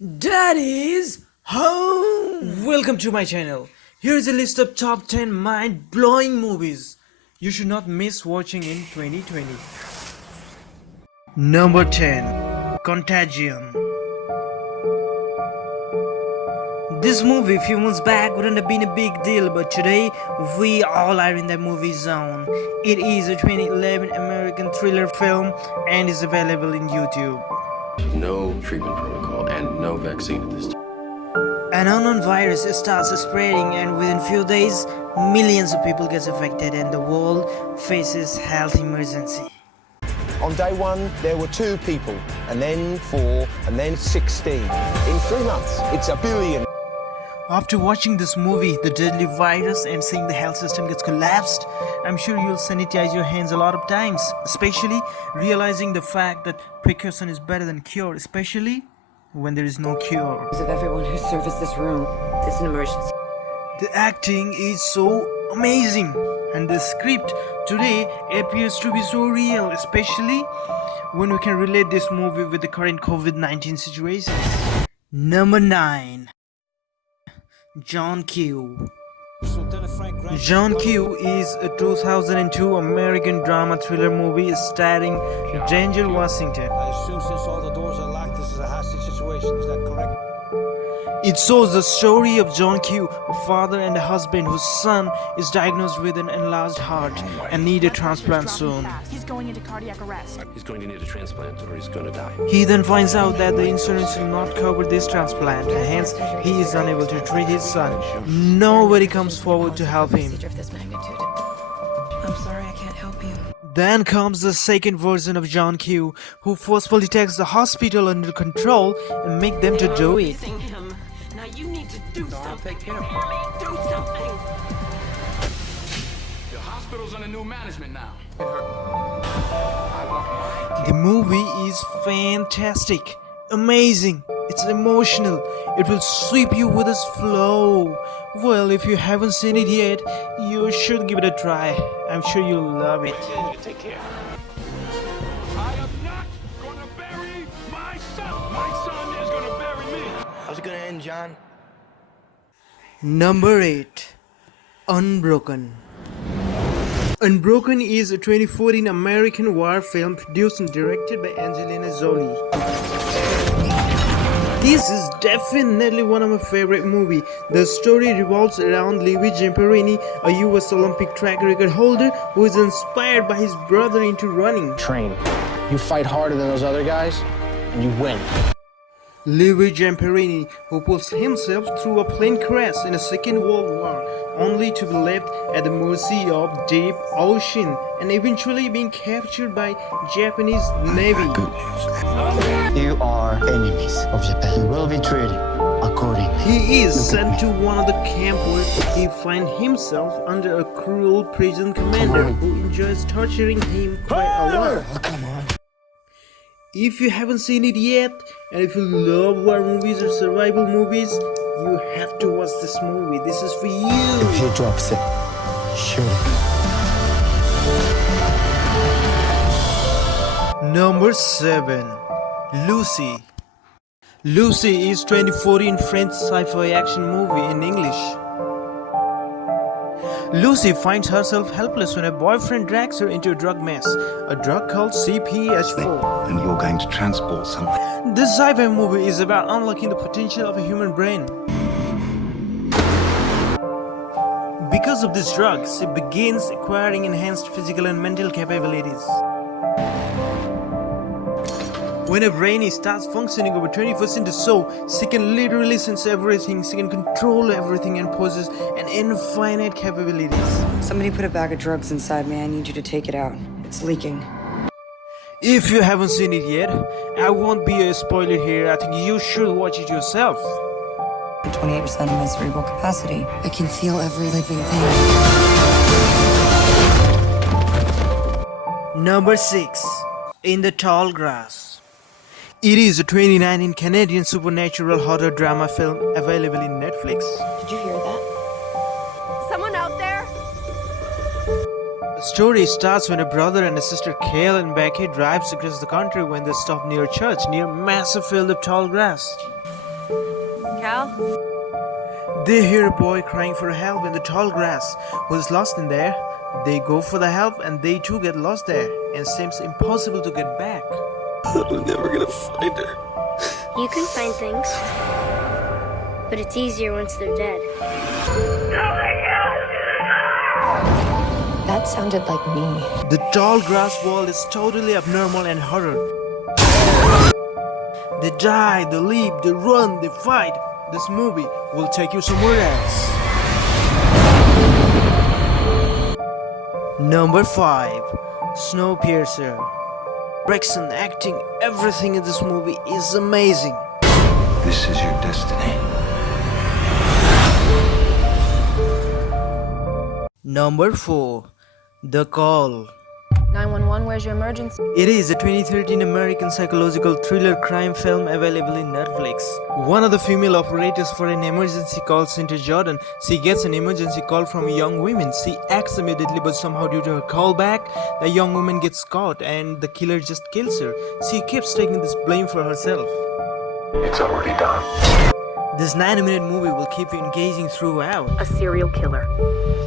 Daddy's home! Welcome to my channel. Here's a list of top 10 mind-blowing movies you should not miss watching in 2020. Number 10. Contagion. This movie a few months back wouldn't have been a big deal, but today we all are in the movie zone. It is a 2011 American thriller film and is available in YouTube. No treatment protocol and no vaccine at this time. An unknown virus starts spreading, and within few days, millions of people get affected and the world faces health emergency. On day one, there were 2 people, and then 4, and then 16. In 3 months, it's 1 billion. After watching this movie, the deadly virus, and seeing the health system gets collapsed, I'm sure you'll sanitize your hands a lot of times, especially realizing the fact that precaution is better than cure, especially when there is no cure. Of everyone who serviced this room, it's an emergency. The acting is so amazing, and the script today appears to be so real, especially when we can relate this movie with the current COVID-19 situation. Number 9. John Q. John Q is a 2002 American drama thriller movie starring Denzel Washington. I assume since all the doors are locked, this is a hostage situation. Is that correct? It shows the story of John Q, a father and a husband whose son is diagnosed with an enlarged heart and need a transplant soon. He's going into cardiac arrest. He's going to need a transplant or he's going to die. He then finds out that the insurance will not cover this transplant, and hence he is unable to treat his son. Nobody comes forward to help him. Of this magnitude. I'm sorry I can't help you. Then comes the second version of John Q, who forcefully takes the hospital under control and make them to do it. Now you need to do something for me. Do something. The hospital's under new management now. The movie is fantastic, amazing, it's emotional, it will sweep you with its flow. Well, if you haven't seen it yet, you should give it a try. I'm sure you'll love it. Take care. I am not gonna bury my son. My son is gonna bury me. How's it gonna end, John? Number 8. Unbroken. Unbroken is a 2014 American war film produced and directed by Angelina Jolie. This is definitely one of my favorite movies. The story revolves around Louis Zamperini, a US Olympic track record holder who is inspired by his brother into running. Train. You fight harder than those other guys, and you win. Louis Zamperini, who puts himself through a plane crash in the Second World War, only to be left at the mercy of deep ocean and eventually being captured by Japanese Navy. You are enemies of Japan. You will be treated accordingly. He is sent to one of the camps where he finds himself under a cruel prison commander who enjoys torturing him quite a lot. Oh, come on. If you haven't seen it yet, and if you love war movies or survival movies, you have to watch this movie. This is for you. If he drops it, shoot it. Number 7. Lucy. Lucy is 2014 French sci-fi action movie in English. Lucy finds herself helpless when her boyfriend drags her into a drug mess, a drug called CPH4. And you're going to transport something. This sci-fi movie is about unlocking the potential of a human brain. Because of this drug, she begins acquiring enhanced physical and mental capabilities. When her brain starts functioning over 20% or so, she can literally sense everything, she can control everything and possess an infinite capabilities. Somebody put a bag of drugs inside me. I need you to take it out. It's leaking. If you haven't seen it yet, I won't be a spoiler here. I think you should watch it yourself. 28% of my cerebral capacity. I can feel every living thing. Number 6. In the Tall Grass. It is a 2019 Canadian supernatural horror drama film available in Netflix. Did you hear that? Someone out there? The story starts when a brother and a sister, Kale and Becky, drives across the country when they stop near a church near a massive field of tall grass. Cal? They hear a boy crying for help in the tall grass who is lost in there. They go for the help and they too get lost there and seems impossible to get back. I'm never gonna find her. You can find things, but it's easier once they're dead. That sounded like me. The tall grass wall is totally abnormal and horror. They die, they leap, they run, they fight. This movie will take you somewhere else. Number 5. Snowpiercer. Brexton acting, everything in this movie is amazing. This is your destiny. Number 4. The Call. 911, where's your emergency? It is a 2013 American psychological thriller crime film available in Netflix. One of the female operators for an emergency call center, Jordan, she gets an emergency call from a young woman. She acts immediately, but somehow due to her call back, the young woman gets caught and the killer just kills her. She keeps taking this blame for herself. It's already done. This 90-minute movie will keep you engaging throughout. A serial killer.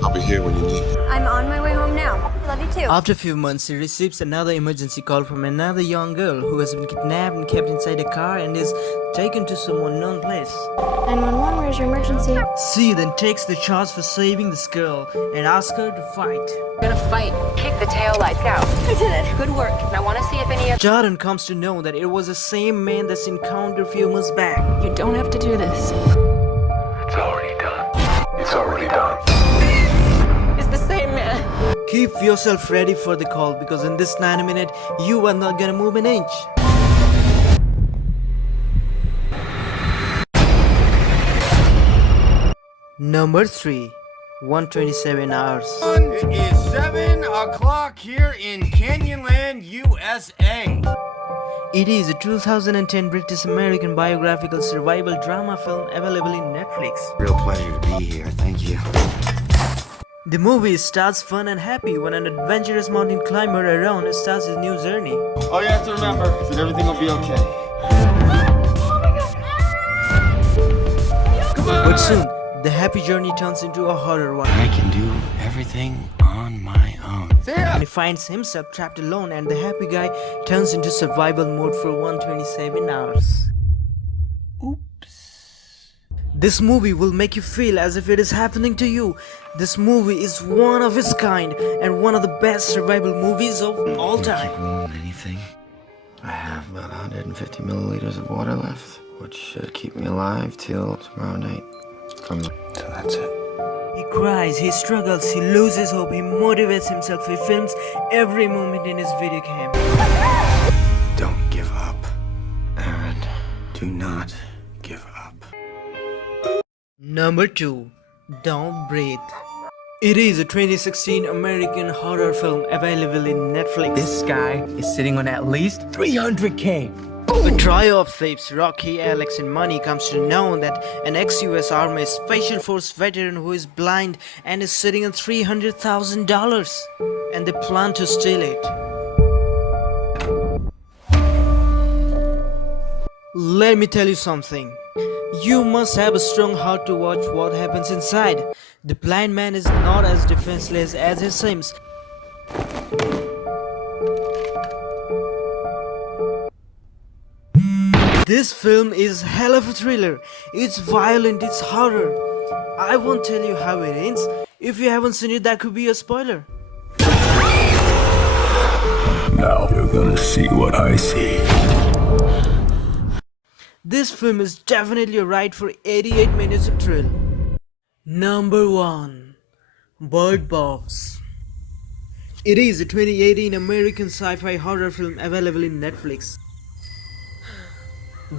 I'll be here when you need. I'm on my way home now. Love you too. After a few months, she receives another emergency call from another young girl who has been kidnapped and kept inside a car and is taken to some unknown place. 911, where's your emergency? She then takes the charge for saving this girl and asks her to fight. We're gonna fight. Kick the tail lights out. I did it. Good work. And I want to see if any of Jordan comes to know that it was the same man that's encountered a few months back. you don't have to do this. It's already done. It's already done. It's the same man. Keep yourself ready for the call because in this 90 minute, you are not gonna move an inch. Number 3. 127 hours. It is 7 o'clock here in Canyonland, USA. It is a 2010 British-American biographical survival drama film available in Netflix. Real pleasure to be here, thank you. The movie starts fun and happy when an adventurous mountain climber Aaron starts his new journey. All you have to remember is that everything will be okay. But soon, the happy journey turns into a horror one. I can do everything on my own. And he finds himself trapped alone and the happy guy turns into survival mode for 127 hours. This movie will make you feel as if it is happening to you. This movie is one of its kind and one of the best survival movies of all time. More than anything, I have about 150 milliliters of water left, which should keep me alive till tomorrow night. So that's it. He cries, he struggles, he loses hope, he motivates himself, he films every moment in his video cam. Don't give up, Aaron. Do not give up. Number 2. Don't Breathe. It is a 2016 American horror film available in Netflix. This guy is sitting on at least 300K. A trio of thieves, Rocky, Alex and Money, comes to know that an ex-US Army Special Force veteran who is blind and is sitting on $300,000 and they plan to steal it. Let me tell you something. You must have a strong heart to watch what happens inside. The blind man is not as defenseless as he seems. This film is hell of a thriller. It's violent, it's horror. I won't tell you how it ends. If you haven't seen it, that could be a spoiler. Now you're gonna see what I see. This film is definitely a ride for 88 minutes of thrill. Number 1. Birdbox. It is a 2018 American sci-fi horror film available in Netflix.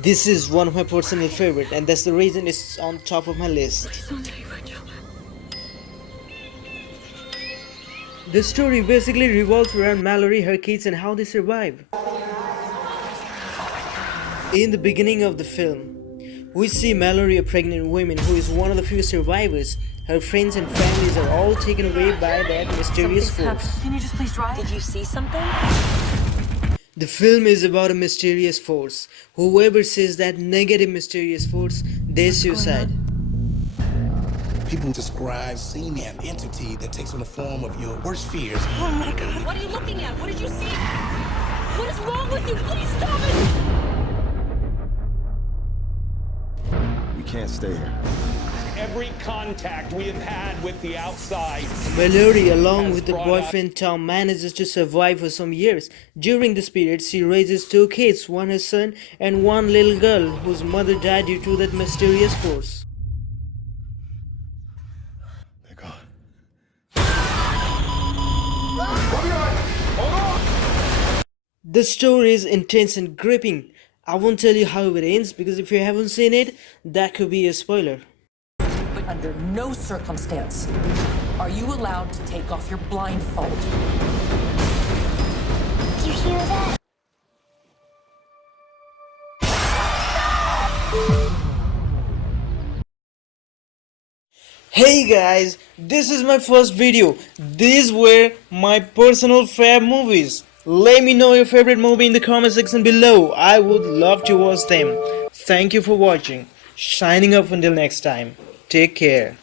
This is one of my personal favorite and that's the reason it's on top of my list. The story basically revolves around Mallory, her kids and how they survive. In the beginning of the film, we see Mallory, a pregnant woman who is one of the few survivors. Her friends and families are all taken away by that mysterious force. Can you just please drive? Did you see something? The film is about a mysterious force. Whoever says that negative mysterious force, they're suicide. People describe seeing an entity that takes on the form of your worst fears. Oh my god. What are you looking at? What did you see? What is wrong with you? Please stop it! We can't stay here. Every contact we have had with the outside. Mallory, along with her boyfriend Tom, manages to survive for some years. During this period, she raises 2 kids, one her son and one little girl whose mother died due to that mysterious force. They're gone. The story is intense and gripping. I won't tell you how it ends because if you haven't seen it, that could be a spoiler. But under no circumstance are you allowed to take off your blindfold. Did you hear that? Hey guys, this is my first video. These were my personal favorite movies. Let me know your favorite movie in the comment section below. I would love to watch them. Thank you for watching. Signing off until next time. Take care.